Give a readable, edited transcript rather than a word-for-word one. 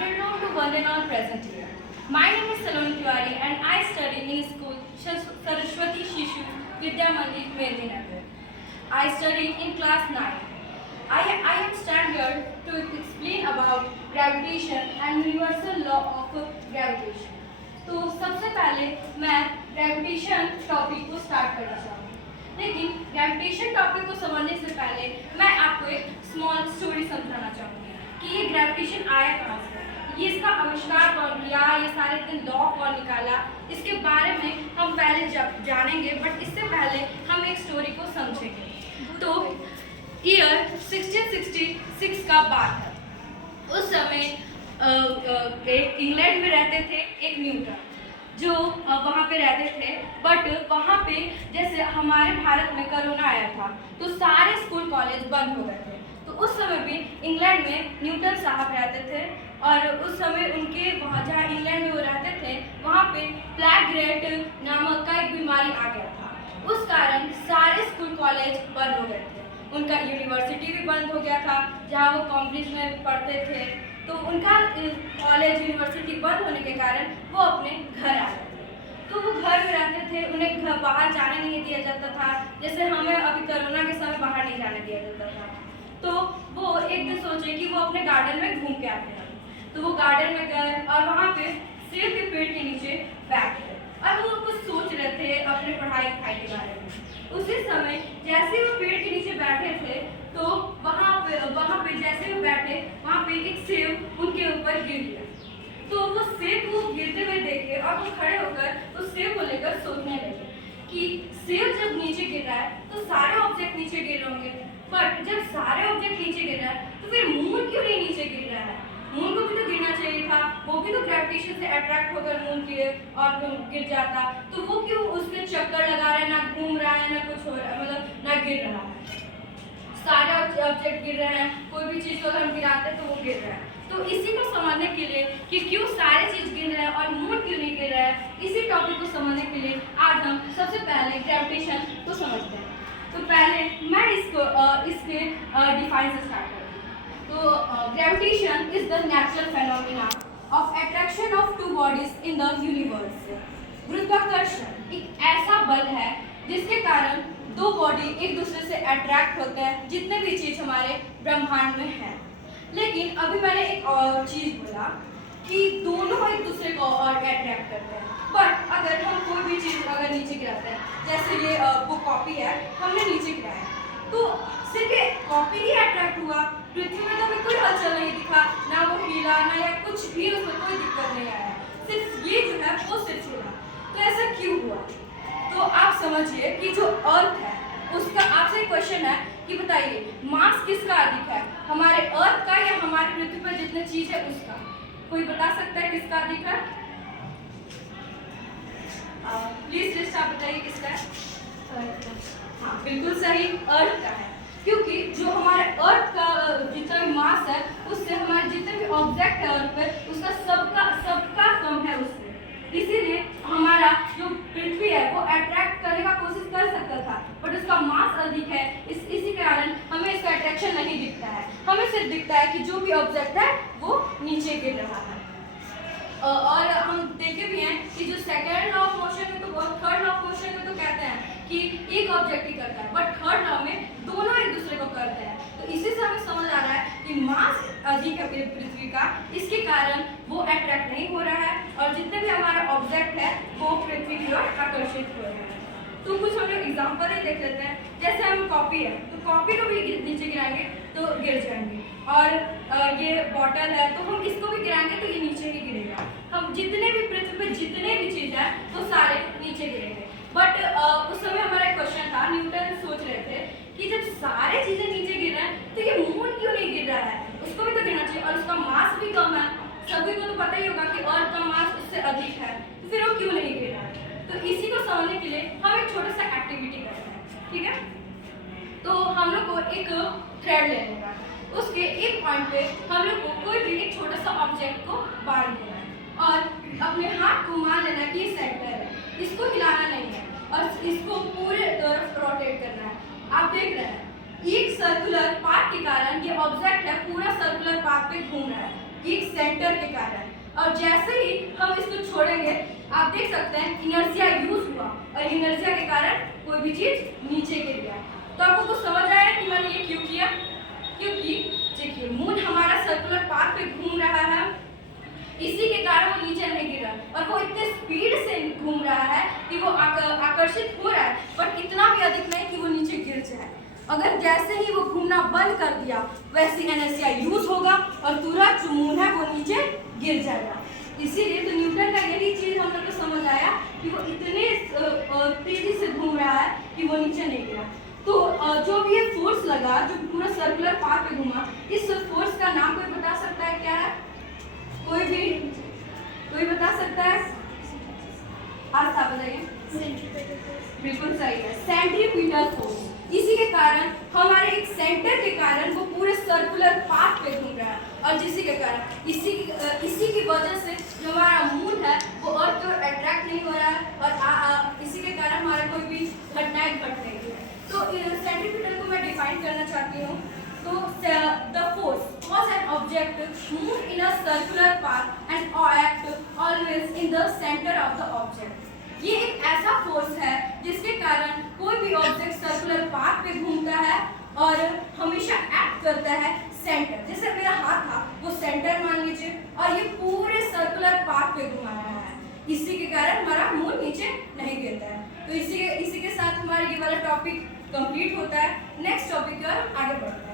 afternoon to one and all present here. My name is Saloni Tiwari and I study in school Saraswati Shishu Vidya Mandir, Medinagar. I study in class 9. I am stand here to explain about gravitation and universal law of gravitation. तो सबसे पहले मैं gravitation topic को start करना चाहूँगी, लेकिन gravitation topic को समझने से पहले मैं आपको एक स्मॉल स्टोरी समझाना चाहूँगी कि ये ग्रेविटेशन आया कहाँ से, ये इसका आविष्कार कौन किया, ये सारे दिन लॉ कौन निकाला, इसके बारे में हम पहले जानेंगे। बट इससे पहले हम एक स्टोरी को समझेंगे। तो ईयर 1666 का बात है। उस समय इंग्लैंड में रहते थे एक न्यूटन, जो वहाँ पे रहते थे। बट वहाँ पे जैसे हमारे भारत में कोरोना आया था तो सारे स्कूल कॉलेज बंद हो गए थे। तो उस समय भी इंग्लैंड में न्यूटन साहब रहते थे और उस समय उनके वहाँ जहाँ इंग्लैंड में वो रहते थे वहाँ पे प्लेग ग्रेट नामक का एक बीमारी आ गया था। उस कारण सारे स्कूल कॉलेज बंद हो गए थे। उनका यूनिवर्सिटी भी बंद हो गया था जहाँ वो कॉम्ब्रिज में पढ़ते थे। तो उनका कॉलेज यूनिवर्सिटी बंद होने के कारण वो अपने घर आ गए थे। तो वो घर में रहते थे, उन्हें घर बाहर जाने नहीं दिया जाता था, जैसे हमें अभी कोरोना के समय बाहर नहीं जाने दिया जाता था। तो वो एक दिन सोचे कि वो अपने गार्डन में घूम के आते हैं। तो वो गार्डन में गए और वहाँ पे सेब के पेड़ के नीचे बैठ गए और वो कुछ सोच रहे थे अपने पढ़ाई लिखाई के बारे में। उसी समय जैसे वो पेड़ के नीचे बैठे थे तो वहाँ पे जैसे वो बैठे वहाँ पे एक सेब उनके ऊपर गिर गया। तो वो सेब को गिरते हुए देखे और वो खड़े होकर उस सेब को लेकर सोचने लगे कि सेब जब नीचे गिर रहा है तो सारे ऑब्जेक्ट नीचे गिर होंगे, बट जब सारे ऑब्जेक्ट नीचे गिर रहा है तो फिर मून क्यों नहीं नीचे गिर रहा है? मून को भी तो गिरना चाहिए था, वो भी तो ग्रेविटेशन से अट्रैक्ट होकर मून गिरे और गिर जाता। तो वो क्यों उसके चक्कर लगा रहा है, ना घूम रहा है, ना कुछ हो रहा है, मतलब ना गिर रहा है। सारे ऑब्जेक्ट गिर रहे हैं, कोई भी चीज़ को अगर हम गिराते हैं तो वो गिर रहा है। तो इसी को समझने के लिए कि क्यों सारे चीज़ गिर रहे हैं और मून क्यों नहीं गिर रहा है, इसी टॉपिक को समझने के लिए आज हम सबसे पहले ग्रेविटेशन को समझते हैं। तो पहले मैं इसके डिफाइन से स्टार्ट करूँगी। तो gravitation is the natural phenomena of attraction of two bodies in the universe. गुरुत्वाकर्षण एक ऐसा बल है जिसके कारण दो बॉडी एक दूसरे से अट्रैक्ट होते हैं, जितने भी चीज हमारे ब्रह्मांड में है। लेकिन अभी मैंने एक और चीज बोला कि दोनों एक दूसरे को और अट्रैक्ट करते हैं। बट अगर हम कोई भी चीज अगर नीचे गिराते हैं, जैसे ये बुक कॉपी है, हमने नीचे गिराया तो सिर्फ ये कॉपी ही अट्रैक्ट हुआ। पृथ्वी में तो हमें कोई हलचल नहीं दिखा, ना वो हिला ना या कुछ भी, उसमें कोई दिक्कत नहीं आया, सिर्फ ये जो है वो सिर्फ हिला। तो ऐसा क्यों हुआ? तो आप समझिए कि जो अर्थ है उसका आपसे क्वेश्चन है कि बताइए मास किसका अधिक है, हमारे अर्थ का या हमारे पृथ्वी पर जितने चीज है उसका? कोई बता सकता है किसका अधिक है? प्लीज लिस्ट आप बताइए किसका है? हाँ बिल्कुल सही, अर्थ का है। क्योंकि जो हमारे अर्थ का जितना भी मास है उससे हमारे जितने भी ऑब्जेक्ट है अर्थ पर उसका सबका कम है उससे। इसीलिए हमारा जो पृथ्वी है वो अट्रैक्ट करने का कोशिश कर सकता था, बट उसका मास अधिक है। इसी कारण हमें इसका अट्रैक्शन नहीं दिखता है, हमें सिर्फ दिखता है कि जो भी ऑब्जेक्ट है वो नीचे गिर रहा है। और हम देखे भी हैं कि जो सेकेंड लॉ ऑफ मोशन में तो थर्ड लॉ ऑफ मोशन में तो कहते हैं कि एक ऑब्जेक्ट ही करता है, बट थर्ड लॉ में दोनों एक दूसरे को करते हैं। तो इसी से हमें समझ आ रहा है कि मास अधिक है पृथ्वी का, इसके कारण वो अट्रैक्ट नहीं हो रहा है और जितने भी हमारा ऑब्जेक्ट है वो पृथ्वी की ओर आकर्षित हो रहे हैं। तो कुछ हम लोग एग्जाम्पल ही देख लेते हैं। जैसे हम कॉपी है तो कॉपी को भी नीचे गिराएंगे तो गिर जाएंगे, और ये बॉटल है तो हम इसको भी गिराएंगे तो ये नीचे ही गिरेगा। हम जितने भी पृथ्वी पर जितने भी चीज़ है वो सारे नीचे गिरेंगे। बट उस समय हमारा एक क्वेश्चन था, न्यूटन सोच रहे थे कि जब सारे चीज़ें नीचे गिर रहे हैं तो ये मून क्यों नहीं गिर रहा है, उसको भी तो गिरना चाहिए और उसका मास भी कम है। सभी को तो पता ही होगा कि अर्थ का मास उससे अधिक है, तो फिर वो क्यों नहीं गिर रहा है? तो इसी को समझने के लिए हम एक छोटा सा एक्टिविटी करते हैं, ठीक है? तो हम लोग को एक थ्रेड ले लेना है, उसके एक पॉइंट पे हम लोग को कोई भी एक छोटा सा ऑब्जेक्ट को बांध देना है और अपने हाथ को मान लेना कि ये सेंटर है, इसको हिलाना नहीं है और इसको पूरे तरफ रोटेट करना है। आप देख रहे हैं एक सर्कुलर पाथ के कारण ये ऑब्जेक्ट है पूरा सर्कुलर पाथ पे घूम रहा है। कि सेंटर के कारण। और जैसे ही हम इसको छोड़ेंगे आप देख सकते हैं इनर्शिया यूज हुआ और इनर्शिया के कारण कोई भी चीज नीचे गिर गया। तो आपको कुछ समझ आया कि मैंने ये क्यों किया? क्योंकि देखिए मून हमारा सर्कुलर पाथ पे घूम रहा है, इसी के कारण वो नीचे नहीं गिर रहा और वो इतने स्पीड से घूम रहा है कि वो आकर्षित हो रहा है, पर इतना भी अधिक नहीं कि वो नीचे गिर जाए। अगर जैसे ही वो घूमना बंद कर दिया वैसे इनर्शिया यूज होगा और तुरंत जो मून है वो नीचे गिर जाएगा। इसीलिए तो न्यूटन का यही चीज हम लोग को समझ आया कि वो इतने तेजी से घूम रहा है कि वो नीचे नहीं गिरा। तो जो भी ये फोर्स लगा जो पूरा सर्कुलर पाथ पे घूमा, इस फोर्स का नाम कोई बता सकता है क्या है? कोई बता सकता है? आज आप बताइए। बिल्कुल सही है, सेंट्रीपिटल फोर्स। इसी के कारण हमारे एक सेंटर के कारण वो पूरे सर्कुलर पाथ पे घूम रहा है और जिसी के कारण इसी की वजह से जो हमारा मून है वो अर्थ को अट्रैक्ट नहीं हो रहा है और इसी के कारण हमारा कोई भी घटनाएं घट नहीं रही है। तो सेंट्रीपिटल को मैं डिफाइन करना चाहती हूँ। तो the force cause an object move in a circular path and act always in the center of the object। ये एक ऐसा फोर्स है जिसके कारण कोई भी ऑब्जेक्ट सर्कुलर पाथ पे घूमता है और हमेशा एक्ट करता है सेंटर। जैसे मेरा हाथ था वो सेंटर मान लीजिए और ये पूरे सर्कुलर पाथ पे घुमा रहा है, इसी के कारण हमारा मून नीचे नहीं गिरता है। तो इसी के साथ हमारा ये वाला टॉपिक कंप्लीट होता है। नेक्स्ट टॉपिक की ओर आगे बढ़ते हैं।